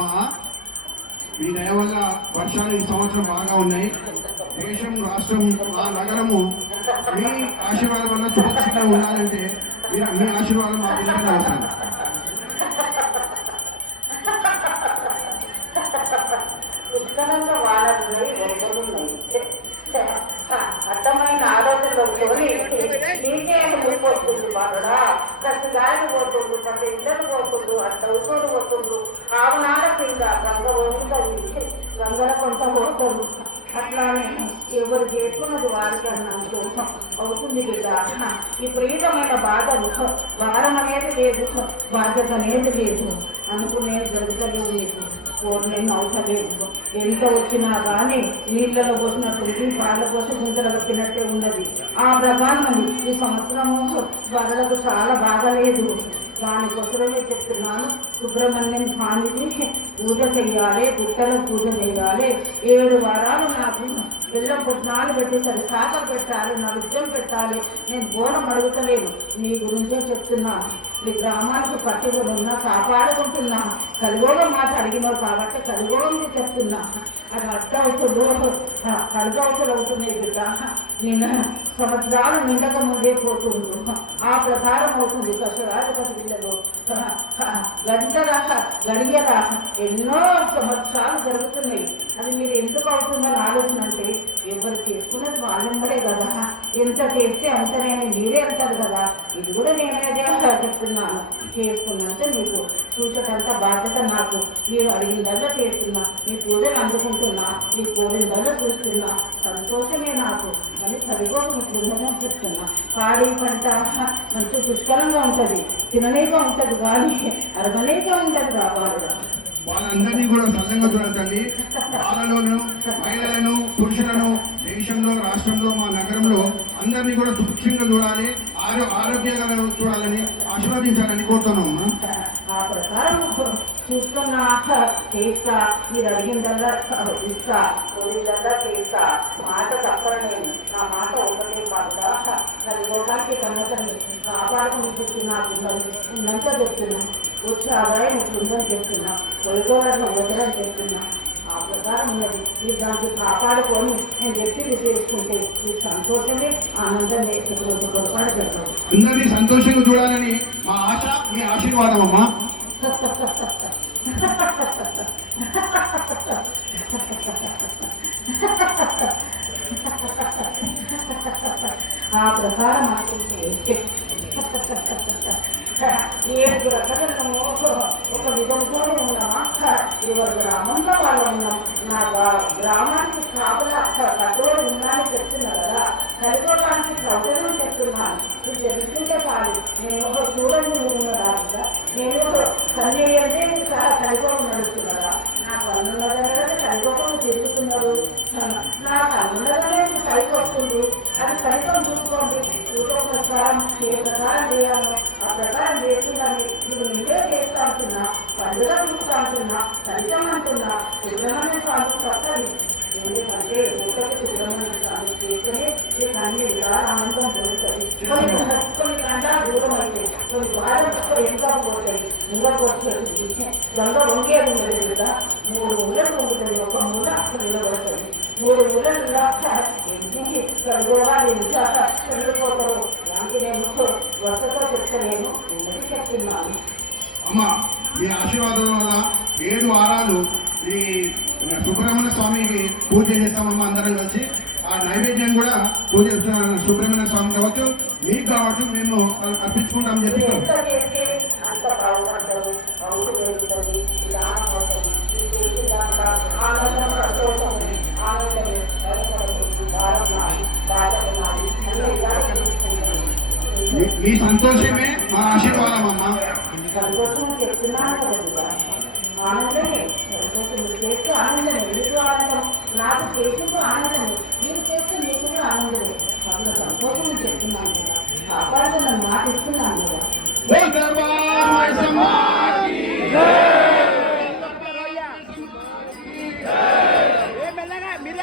అమ్మా మీ దయ వల్ల వర్షాలు ఈ సంవత్సరం బాగా ఉన్నాయి. దేశం, రాష్ట్రం, ఆ నగరము మీ ఆశీర్వాదం వల్ల సురక్షితంగా ఉండాలంటే మీ ఆశీర్వాదం మా పిల్లలకి అవసరం. అర్థమైన ఆలోచనలో నీకే పోతుంది బాగా ప్రతి గాలి పోతుంది, ప్రతి ఇళ్ళలు పోతుంది, అట్ట ఉసూలు పోతుంది. ఆవునాలకు ఇంకా గంగ ఉంటుంది, గంగల కొంత పోతుంది. అట్లానే ఎవరు చేసుకున్నది వారికి అన్నంతో అవుతుంది బిడ్డ. విపరీతమైన బాధలు, భారం అనేది లేదు, బాధ్యత అనేది లేదు, అనుకునేది జరుగుతలేదు లేదు, కోరినేమి అవసరలేదు. ఎంత వచ్చినా కానీ నీళ్ళలో పోసినట్టు పాల కోసం గుంతలు వచ్చినట్టే ఉన్నది. ఆ ప్రభావం ఈ సంవత్సరము వరలకు చాలా బాగలేదు. దానికోసమే చెప్తున్నాను, సుబ్రహ్మణ్యం స్వామికి పూజ చేయాలి, గుట్టలో పూజ చేయాలి. 7 వారాలు నాకు బెల్లం పుట్నాలు పెట్టేసరి సాకలు పెట్టాలి, నృత్యం పెట్టాలి. నేను బోనం అడుగుతలేను, నీ గురించే చెప్తున్నాను. ఈ గ్రామానికి పట్టుబడి ఉన్నా, కాపాడుకుంటున్నా. కలిగోగం మాట అడిగినావు కాబట్టి కలిగోగం చెప్తున్నా. అది అడ్డవసలు కలుగవసలు అవుతున్నాయి బిడ్డ. నేను సంవత్సరాలు నిండక ముందే పోతుంది, ఆ ప్రకారం అవుతుంది. కసరాజు పిల్లలు గడియరా ఎన్నో సంవత్సరాలు జరుగుతున్నాయి. అది మీరు ఎందుకు అవుతుందని ఆలోచన అంటే, ఎవరు చేసుకున్నది వాళ్ళెంబడే కదా. ఎంత చేస్తే అంతనే మీరే అంటారు కదా. ఇది కూడా నేనేదే చెప్తున్నాను. చేసుకున్నంటే మీకు చూసేటంత బాధ్యత నాకు. మీరు అడిగిందల్లా చేస్తున్నా, మీ పూజలు అందుకుంటున్నా, మీ కోరినదల్లా చూస్తున్నా, సంతోషమే నాకు. అని సరిగా మీకు ఉందని చెప్తున్నా. పాడి పంట మంచి పుష్కలంగా ఉంటుంది, తినలేక ఉంటుంది కానీ అరగలేక ఉంటుంది కాపాడుగా. వాళ్ళందరినీ కూడా సల్లంగా చూడాలి. బాలలను, మహిళలను, పురుషులను దేశంలో, రాష్ట్రంలో, మా నగరంలో అందరినీ కూడా సుభిక్షంగా చూడాలి, ఆరోగ్యంగా చూడాలని ఆశీర్వదించాలని కోరుతున్నాము. ఆ ప్రకారం చూస్తున్నా చేస్తా, మీరు అడిగిందల్లా ఇస్తా, కోరిందల్లా చేస్తా. మాట తప్పరలేను, నా మాట ఒకటే బాగా కలిగోటానికి కన్నతని కాపాడుకుని చెప్తున్నా. ఉన్నంత చెప్తున్నా, వచ్చే ఆదాయం ఉందని చెప్తున్నా, కొడుకోవడం వదలని చెప్తున్నా. ఆ ప్రకారం ఉన్నది. మీరు దానికి కాపాడుకొని నేను చెప్పింది చేసుకుంటే మీకు సంతోషమే, ఆనందమే. పొరపాటు జరగదు. అందరినీ సంతోషంగా చూడాలని మా ఆశ, మీ ఆశీర్వాదం అమ్మా. ఆ ప్రకారం అనుకుంటే 7 రకాలను ఒక విధంతో ఉన్నామా, 20 గ్రామంలో వాళ్ళు ఉన్నాం. నా గ్రామానికి కాపులా కట్టోడు ఉన్నానని చెప్తున్నా కదా, కలిగోడానికి సౌకర్యం చెప్తున్నాను. ఇది తెలుసుకుంటే చాలు. నేను చూడండి ఉన్నదా, నేను కన్నయ్యదే కలిగోడు నడుస్తున్నారా. నా కన్నున్నదనే కలిగోకం తిరుగుతున్నారు, నా కన్నున్నదనే పైకి వస్తుంది. అది కలిగం చూసుకోండి. చూడడం ప్రకారం ఏ ప్రకారం చేయాలో ఆ ప్రకారం చేస్తుందని ఇప్పుడు మీరే చేస్తా అంటున్నా, పండుగ చూస్తా అంటున్నా, ఫలితం అంటున్నా. సుబ్రహ్మణ్య స్వామి పక్కది ఎందుకంటే ఒకటి సుబ్రహ్మణ్య స్వామి చేస్తేనే ఈ కన్నీ ఆనందం దొరుకుతుంది. కొన్ని గంటలు దూరం అయితే కొన్ని బాధలు ఇంకా పోతాయి. ఇంకా వచ్చేది గంగ వంగేది ఉన్నది కదా, 3 ఊళ్ళలు పొందుతుంది. ఒక మూల అసలు నిలబడుతుంది. 3 ఊళ్ళలు ఎన్ని కడుగోవాలి ఇంకా వెళ్ళిపోతారు. దానికి నేను వరుసతో చెప్తలేను, ఉన్నది చెప్తున్నాను. అమ్మ, మీ ఆశీర్వాదం వల్ల 7 వారాలు ఈ సుబ్రహ్మణ్య స్వామికి పూజ చేస్తామమ్మా. అందరం కలిసి ఆ నైవేద్యం కూడా పూజ సుబ్రహ్మణ్య స్వామి కావచ్చు, మీకు కావచ్చు, మేము అర్పించుకుంటామని చెప్పి అంత బాగుపడతారు, అవును జరుగుతుంది, విధానం అవుతుంది. ఆనందం, సంతోషం, ఆనందమే మీ సంతోషమే మా ఆశీర్వాదం అమ్మా. సంతోషం చెప్తున్నాను కదా, ఆనందమే. సంతోషం చేస్తూ ఆనందమే, మీకు ఆనందం, నాకు చేస్తూ ఆనందమే, మీరు చేస్తే మీకు కూడా ఆనందమే. అందులో సంతోషం చెప్తున్నాను కదా, కాపాడుతున్న మాట ఇస్తున్నాను కదా. మెల్లగా మీరు